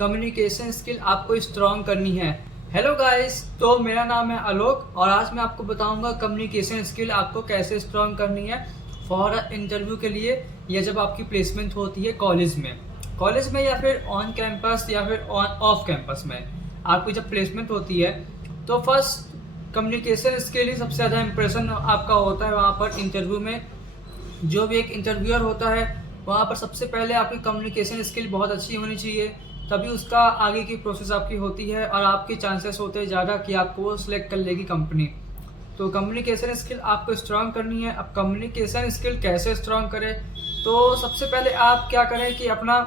Communication skill आपको strong करनी है। हेलो गाइस, तो मेरा नाम है आलोक और आज मैं आपको बताऊंगा कम्युनिकेशन स्किल आपको कैसे स्ट्रॉन्ग करनी है फॉर इंटरव्यू के लिए, या जब आपकी प्लेसमेंट होती है कॉलेज में या फिर ऑन कैंपस या फिर ऑफ कैंपस में आपकी जब प्लेसमेंट होती है तो फर्स्ट कम्युनिकेशन स्किल ही सबसे ज़्यादा इंप्रेशन आपका होता है। वहाँ पर इंटरव्यू में जो भी एक इंटरव्यूअर होता है वहाँ पर सबसे पहले आपकी कम्युनिकेशन स्किल बहुत अच्छी होनी चाहिए, तभी उसका आगे की प्रोसेस आपकी होती है और आपके चांसेस होते हैं ज़्यादा कि आपको वो सिलेक्ट कर लेगी कंपनी। तो कम्युनिकेशन स्किल आपको स्ट्रॉन्ग करनी है। अब कम्युनिकेशन स्किल कैसे स्ट्रॉन्ग करें, तो सबसे पहले आप क्या करें कि अपना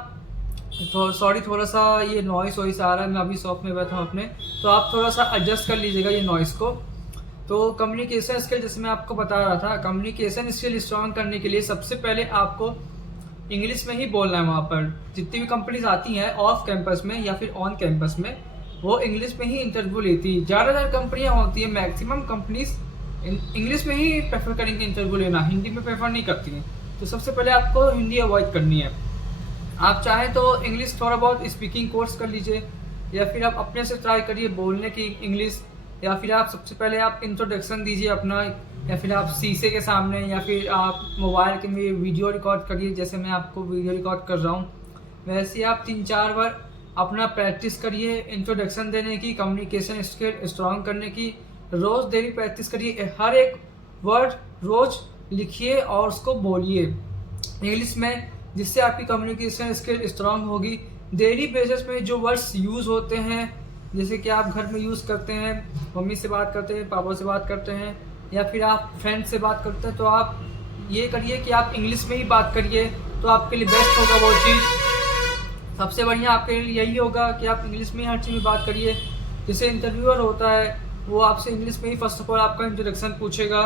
थोड़ा सा ये नॉइस वॉइस आ रहा है, मैं अभी शॉप में बैठा हूँ अपने, तो आप थोड़ा सा एडजस्ट कर लीजिएगा ये नॉइस को। तो कम्युनिकेशन स्किल जैसे मैं आपको बता रहा था, कम्युनिकेशन स्किल स्ट्रॉन्ग करने के लिए सबसे पहले आपको इंग्लिश में ही बोलना है। वहाँ पर जितनी भी कंपनीज आती हैं ऑफ कैंपस में या फिर ऑन कैंपस में, वो इंग्लिश में ही इंटरव्यू लेती है। ज़्यादातर कंपनियाँ होती हैं, मैक्सिमम कंपनीज इंग्लिश में ही प्रेफर करेंगे इंटरव्यू लेना, हिंदी में प्रेफर नहीं करती हैं। तो सबसे पहले आपको हिंदी अवॉइड करनी है। आप चाहें तो इंग्लिश थोड़ा बहुत स्पीकिंग कोर्स कर लीजिए, या फिर आप अपने से ट्राई करिए बोलने की इंग्लिश, या फिर आप सबसे पहले आप इंट्रोडक्शन दीजिए अपना, या फिर आप शीशे के सामने, या फिर आप मोबाइल के में वीडियो रिकॉर्ड करिए जैसे मैं आपको वीडियो रिकॉर्ड कर रहा हूँ। वैसे ही आप 3-4 बार अपना प्रैक्टिस करिए इंट्रोडक्शन देने की, कम्युनिकेशन स्किल स्ट्रॉन्ग करने की। रोज़ डेली प्रैक्टिस करिए, हर एक वर्ड रोज़ लिखिए और उसको बोलिए इंग्लिश में, जिससे आपकी कम्युनिकेशन स्किल स्ट्रॉन्ग होगी। डेली बेसिस में जो वर्ड्स यूज़ होते हैं, जैसे कि आप घर में यूज़ करते हैं, मम्मी से बात करते हैं, पापा से बात करते हैं, या फिर आप फ्रेंड से बात करते हैं, तो आप ये करिए कि आप इंग्लिश में ही बात करिए, तो आपके लिए बेस्ट होगा वो चीज़। सबसे बढ़िया आपके लिए यही होगा कि आप इंग्लिश में ही हर चीज़ में बात करिए। जैसे इंटरव्यूअर होता है वो आपसे इंग्लिश में ही फर्स्ट ऑफ ऑल आपका इंट्रोडक्शन पूछेगा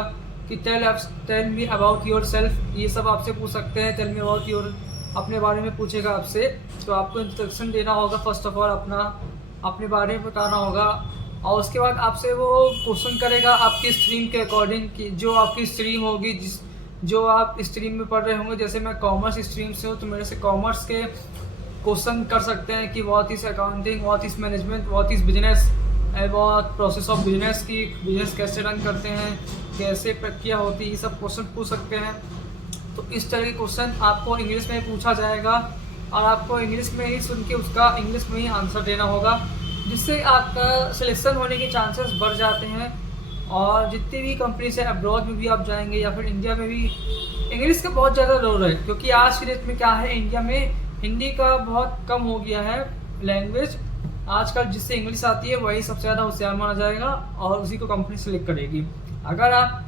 कि tell me about yourself, ये सब आपसे पूछ सकते हैं। टेल मी अबाउट योर, अपने बारे में पूछेगा आपसे, तो आपको इंट्रोडक्शन देना होगा फर्स्ट ऑफ ऑल, अपने बारे में बताना होगा। और उसके बाद आपसे वो क्वेश्चन करेगा आपकी स्ट्रीम के अकॉर्डिंग, कि जो आपकी स्ट्रीम होगी, जो आप स्ट्रीम में पढ़ रहे होंगे। जैसे मैं कॉमर्स स्ट्रीम से हूँ तो मेरे से कॉमर्स के क्वेश्चन कर सकते हैं कि what is accounting, what is management, what is business, what process of business की, बिजनेस कैसे रन करते हैं, कैसे प्रक्रिया होती है, ये सब क्वेश्चन पूछ सकते हैं। तो इस तरह के क्वेश्चन आपको इंग्लिश में पूछा जाएगा और आपको इंग्लिश में ही सुन के उसका इंग्लिश में ही आंसर देना होगा, जिससे आपका सिलेक्शन होने के चांसेस बढ़ जाते हैं। और जितनी भी कंपनी से अब्रॉड में भी आप जाएंगे या फिर इंडिया में भी, इंग्लिश का बहुत ज़्यादा रोल है, क्योंकि आज की डेट में क्या है, इंडिया में हिंदी का बहुत कम हो गया है लैंग्वेज। आजकल जिससे इंग्लिश आती है वही सबसे ज़्यादा होशियार माना जाएगा और उसी को कंपनी सेलेक्ट करेगी। अगर आप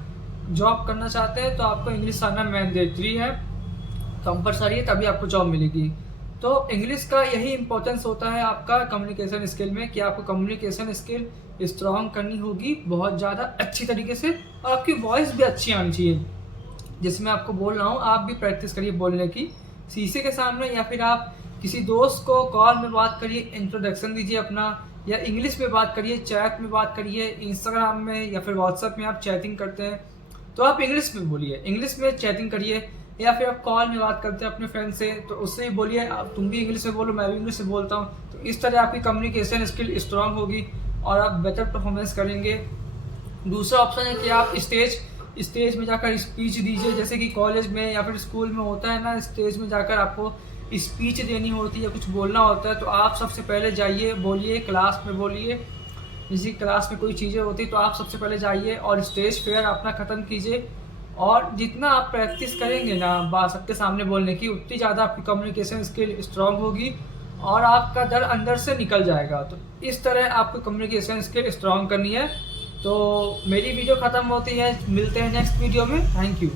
जॉब करना चाहते हैं तो आपको इंग्लिश आना मैंडेटरी है, कंपलसरी है, तभी आपको जॉब मिलेगी। तो इंग्लिश का यही इंपॉर्टेंस होता है आपका कम्युनिकेशन स्किल में, कि आपको कम्युनिकेशन स्किल स्ट्रॉन्ग करनी होगी बहुत ज़्यादा अच्छी तरीके से, और आपकी वॉइस भी अच्छी आनी चाहिए। जैसे मैं आपको बोल रहा हूँ, आप भी प्रैक्टिस करिए बोलने की शीशे के सामने, या फिर आप किसी दोस्त को कॉल में बात करिए, इंट्रोडक्शन दीजिए अपना, या इंग्लिश में बात करिए, चैट में बात करिए, इंस्टाग्राम में या फिर व्हाट्सएप में आप चैटिंग करते हैं तो आप इंग्लिश में बोलिए, इंग्लिश में चैटिंग करिए। या फिर आप कॉल में बात करते हैं अपने फ्रेंड से तो उससे ही बोलिए, आप तुम भी इंग्लिश में बोलो, मैं भी इंग्लिश में बोलता हूँ। तो इस तरह आपकी कम्युनिकेशन स्किल स्ट्रॉन्ग होगी और आप बेटर परफॉर्मेंस करेंगे। दूसरा ऑप्शन है कि आप स्टेज में जाकर स्पीच दीजिए, जैसे कि कॉलेज में या फिर स्कूल में होता है ना, स्टेज में जाकर आपको स्पीच देनी होती है या कुछ बोलना होता है, तो आप सबसे पहले जाइए, बोलिए, क्लास में बोलिए। किसी क्लास में कोई चीज़ें होती तो आप सबसे पहले जाइए और स्टेज फेयर अपना ख़त्म कीजिए। और जितना आप प्रैक्टिस करेंगे ना सबके सामने बोलने की, उतनी ज़्यादा आपकी कम्युनिकेशन स्किल स्ट्रॉन्ग होगी और आपका डर अंदर से निकल जाएगा। तो इस तरह आपको कम्युनिकेशन स्किल स्ट्रॉन्ग करनी है। तो मेरी वीडियो ख़त्म होती है, मिलते हैं नेक्स्ट वीडियो में। Thank you.